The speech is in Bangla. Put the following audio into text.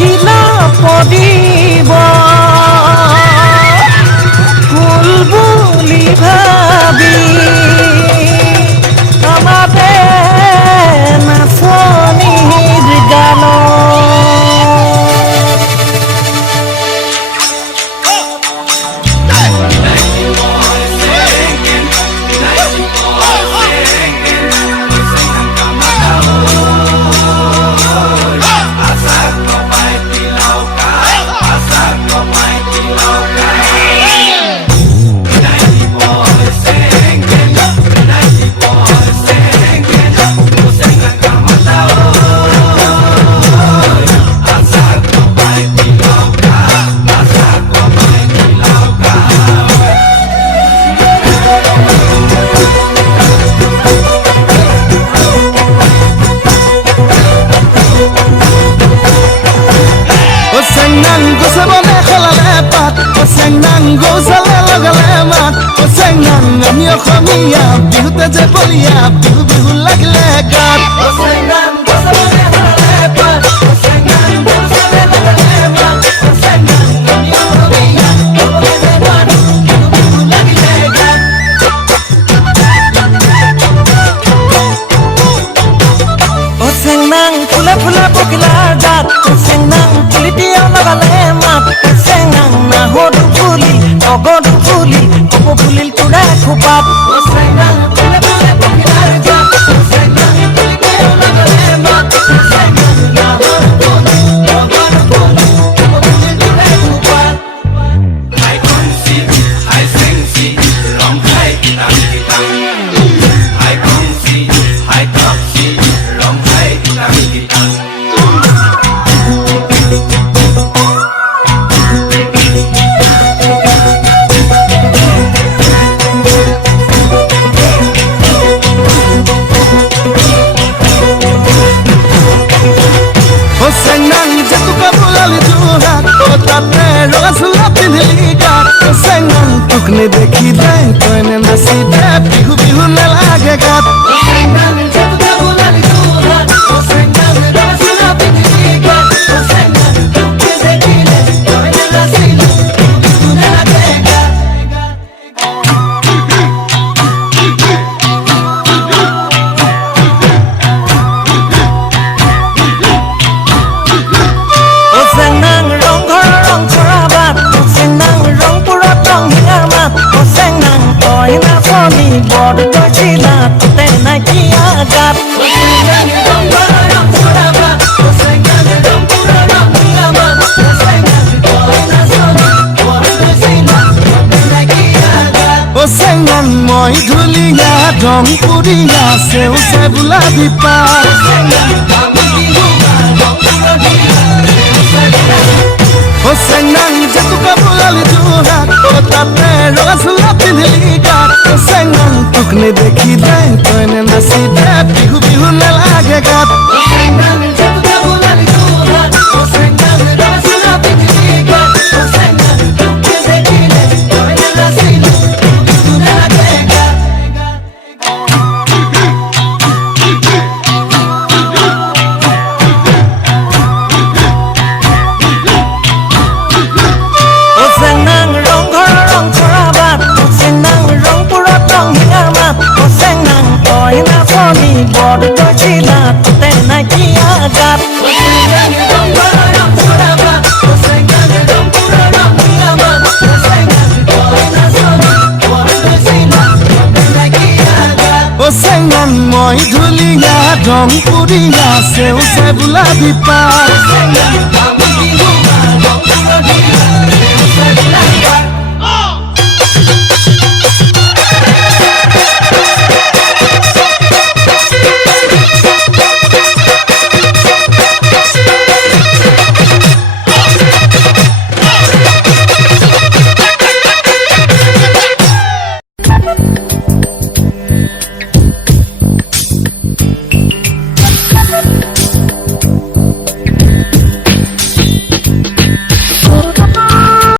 দেখিলা পদিব ফুল বুলি ভাবি আমাতে নাচনিৰ গান আমি অসমীয়া বিহুতে যে বলিয়া বিহু বিহু লাগিলে গাত ফুলে ফুলে পকিলাৰ জাত চেংনাং পুলিটিয়া লগালে মাত চেংনাং নাহৰু ফুলি অগৰু ফুলি কপ ফুলিল তোৰা খোপাত চেংনাং ফুলে ফুলে পকিলাৰ জাত চেংনাং পুলিটিয়া লগালে মাত চেংনাং নাহৰু ফুলি অগৰু ফুলি কপ ফুলিল তোৰা খোপাত হাই কংসি হাই চেংসি ৰং খাই কিটাং কিটাং হাই কংসি হাই টপসি ৰং খাই কিটাং কিটাং तुकने देखी दे तोने नसी दे बिहु बिहु न लागे गात सेंगन जब का बुलाली दूरा सेंगन रसना पिनी गात सेंगन तुकने देखी दे तोने नसी दे बिहु न लागे गात सेंगन रंग घर रंग छोरा बात सेंगन रंग पूरा रंग Senang toy na soni bod dochila te na kiya gat Senang dong barang suraba Senang dong pura dong lama Senang toy na soni bod dochila te na kiya gat O Senang moi dhuliya dong puriya seu se bula dipa Senang dong dihuga dong pura diya O Senang jatu ka bulali duha O tate rosla pinhili gat O Senang tukne dekhi de toine nasi de bihu bihu na lage gat O Senang jatu ka bulali duha O Senang rosla pinhili gat O Senang tukne dekhi de toine nasi de bihu bihu na lage gat bod dochila te na kiya gat Senang dong barang suraba Senang dong pura dong lama Senang toy na soni bod dochila te na kiya gat O Senang moi dhuliya dong puriya seu se bula dipa